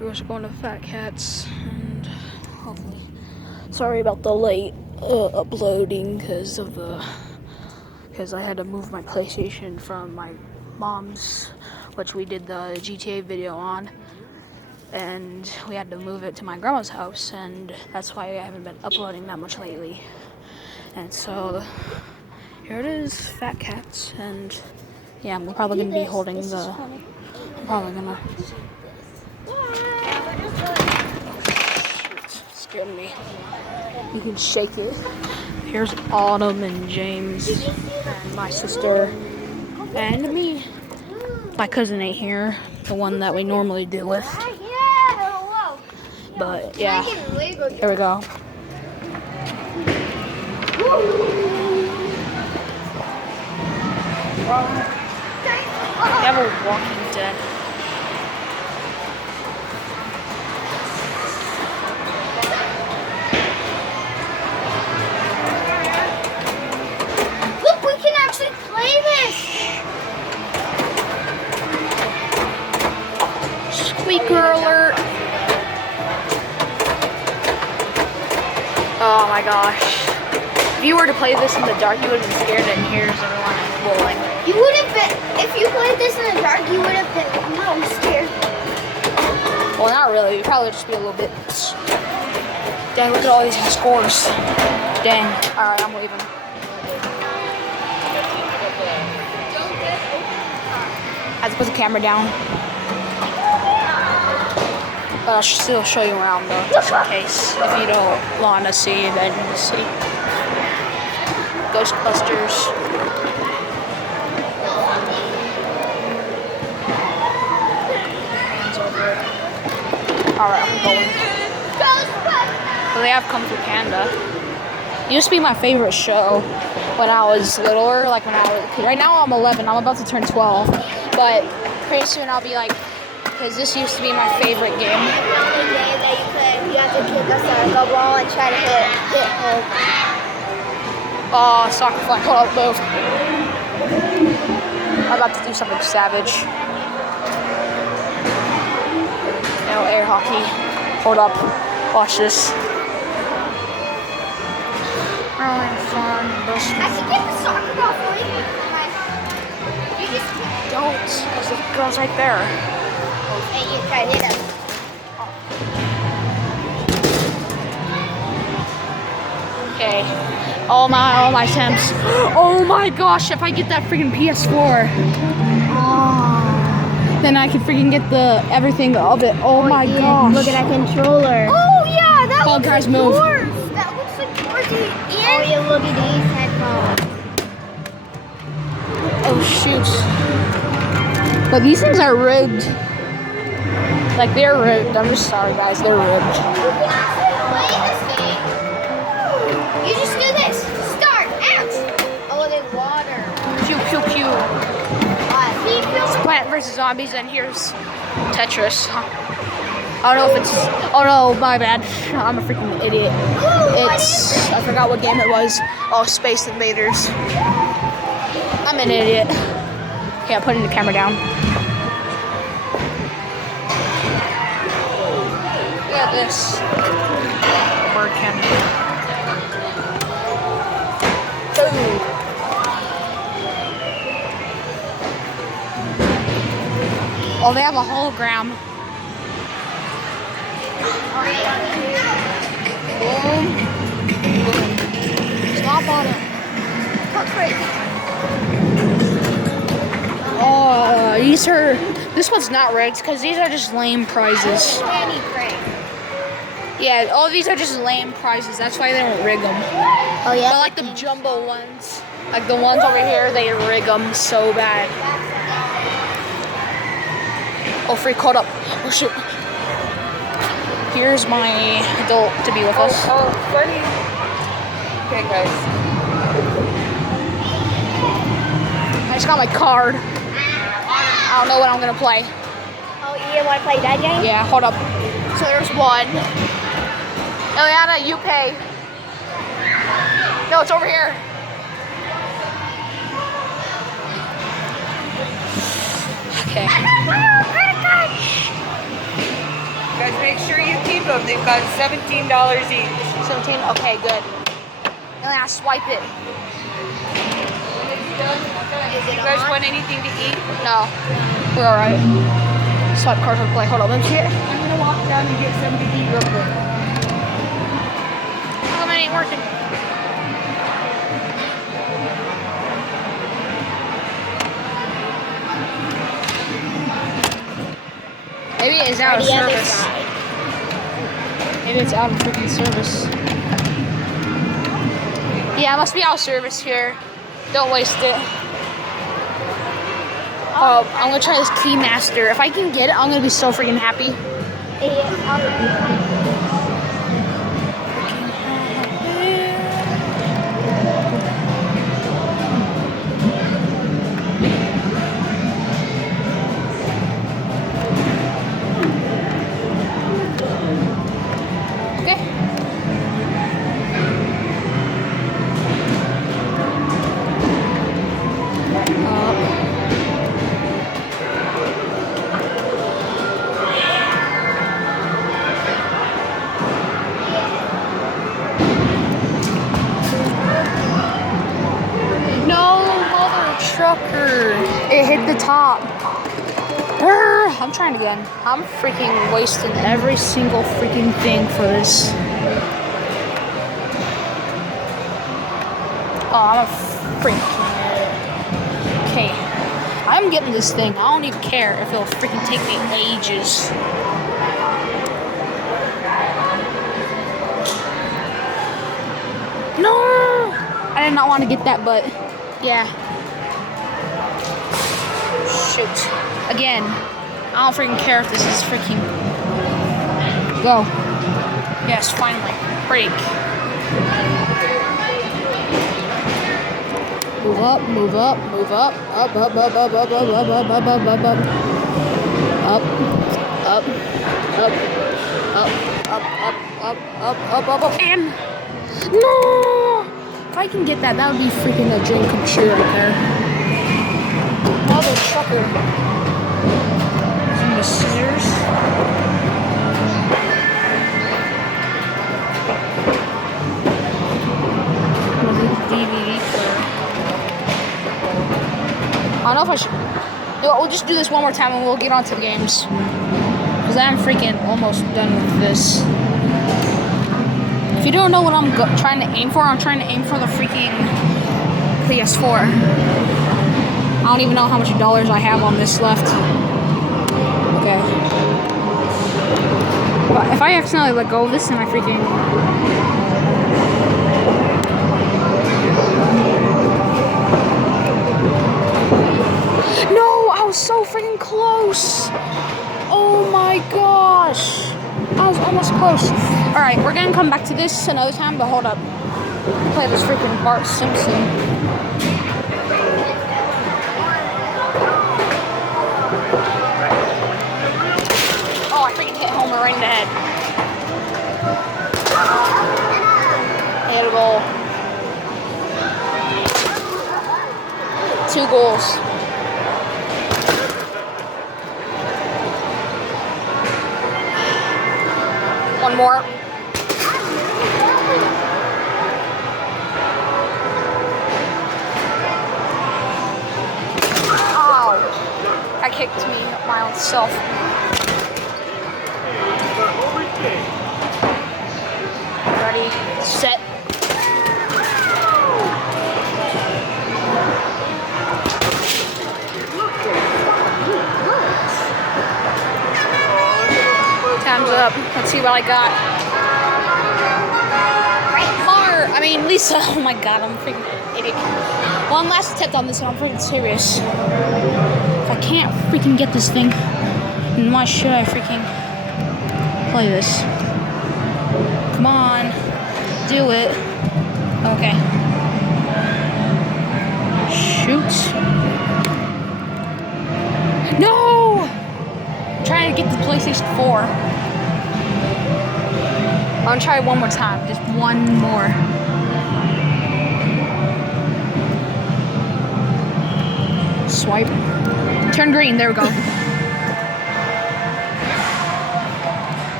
We're just going to Fat Cats, and hopefully, sorry about the late uploading because I had to move my PlayStation from my mom's, which we did the GTA video on, and we had to move it to my grandma's house, and that's why I haven't been uploading that much lately. And so here it is, Fat Cats, and yeah, I'm probably gonna be holding the. I'm probably gonna. Scared me. You can shake it. Here's Autumn and James and my sister and me. My cousin ain't here, the one that we normally deal with. But yeah, here we go. We have a Walking Dead. Look, we can actually play this. Squeaker alert. Oh my gosh. If you were to play this in the dark, you would have been scared, and here's everyone bowling. You would have been, if you played this in the dark, you would have been a little scared. Well, not really. You'd probably just be a little bit. Dang, look at all these scores. Dang. Alright, I'm leaving. I have to put the camera down. But I'll still show you around though, just in case. If you don't want to see, then just see. Ghostbusters. Hands over it. Alright, I'm going. So they have Kung Fu Panda. It used to be my favorite show when I was littler, like when I was, right now I'm 11, I'm about to turn 12, but pretty soon I'll be like, because this used to be my favorite game. The only game that you have to kick a soccer ball and try to hit home. Oh, soccer flag, hold up, move. I'm about to do something savage. No, air hockey. Hold up, watch this. Really fun. I can get the soccer ball for you. You just Don't, because the girl's right there. and you try to hit him. Okay. All my attempts. Oh my gosh, if I get that freaking PS4, then I can freaking get the everything of it. Oh my gosh. Look at that controller. Oh yeah, that Come on, looks guys, like move. yours. That looks like yours. Oh yeah, look at these headphones. Oh shoot. But these things are rigged. Like they're rigged. I'm just sorry guys, they're rigged. You can actually play this game. You just do this. Start. Ouch. Oh, then water. Pew pew pew. See, it feels Plant vs. Zombies, and here's Tetris. I don't know if it's. Oh no, my bad. I'm a freaking idiot. It's. I forgot what game it was. Oh, Space Invaders. I'm an idiot. Okay, I'm putting the camera down. Look at this. Bird candy. Oh, they have a hologram. Stop on it. Oh, these are. This one's not rigged because these are just lame prizes. candy prank. Yeah, all these are just lame prizes. That's why they don't rig them. Oh yeah. But like the jumbo ones, like the ones over here, they rig them so bad. Oh, freak, hold up. Oh, shoot. Here's my adult to be with us. Oh, funny. Okay, guys. I just got my card. I don't know what I'm going to play. Oh, you didn't want to play that game? Yeah, hold up. So there's one. Eliana, you pay. No, it's over here. Okay. guys, make sure you keep them. They've got $17 each. 17? Okay, good. And then I swipe it. You guys want anything to eat? No. We're alright. Swipe card for play. Hold on, let me see it. I'm gonna walk down and get something to eat real quick. Oh, man, ain't working. Maybe it's out of service. Maybe it's out of freaking service. Yeah, it must be out of service here. Don't waste it. I'm gonna try this Keymaster. If I can get it, I'm gonna be so freaking happy. Okay. No, mother trucker. It hit the top. Urgh, I'm trying again. I'm freaking wasting every single freaking thing for this. Oh, I'm a freaking. Okay. I'm getting this thing. I don't even care if it'll freaking take me ages. No! I did not want to get that, but yeah. Shoot. Again, I don't freaking care if this is freaking. Go. Yes, finally. Break. Move up, move up, move up. Up, up, up, up, up, up, up, up, up, up, up, up, up. Up, up, up, up, up, up, up, up, up, and no! If I can get that, that would be freaking a dream come true right there. Mother trucker. Using the scissors. DVD player. I don't know if I should. No, we'll just do this one more time and we'll get on to the games. Because I'm freaking almost done with this. If you don't know what I'm trying to aim for, I'm trying to aim for the freaking PS4. I don't even know how much dollars I have on this left. Okay. But if I accidentally let go of this, then I freaking... No! I was so freaking close! Oh my gosh! I was almost close. Alright, we're gonna come back to this another time, but hold up. Play this freaking Bart Simpson. Oh, I freaking hit Homer right in the head. He had a goal. 2 goals. One more. Ow. I kicked me my own self. Ready, set. Time's up. Let's see what I got. Lisa. Oh my god, I'm a freaking idiot. One last attempt on this one. I'm freaking serious. If I can't freaking get this thing, then why should I freaking play this? Come on. Do it. Okay. Shoot. No! I'm trying to get the PlayStation 4. I'm gonna try one more time. Just one more. Swipe. Turn green. There we go.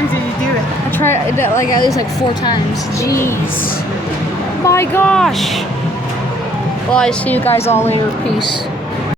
times did you do it? I tried it like at least like 4 times. Jeez. My gosh. Well, I see you guys all later. Peace.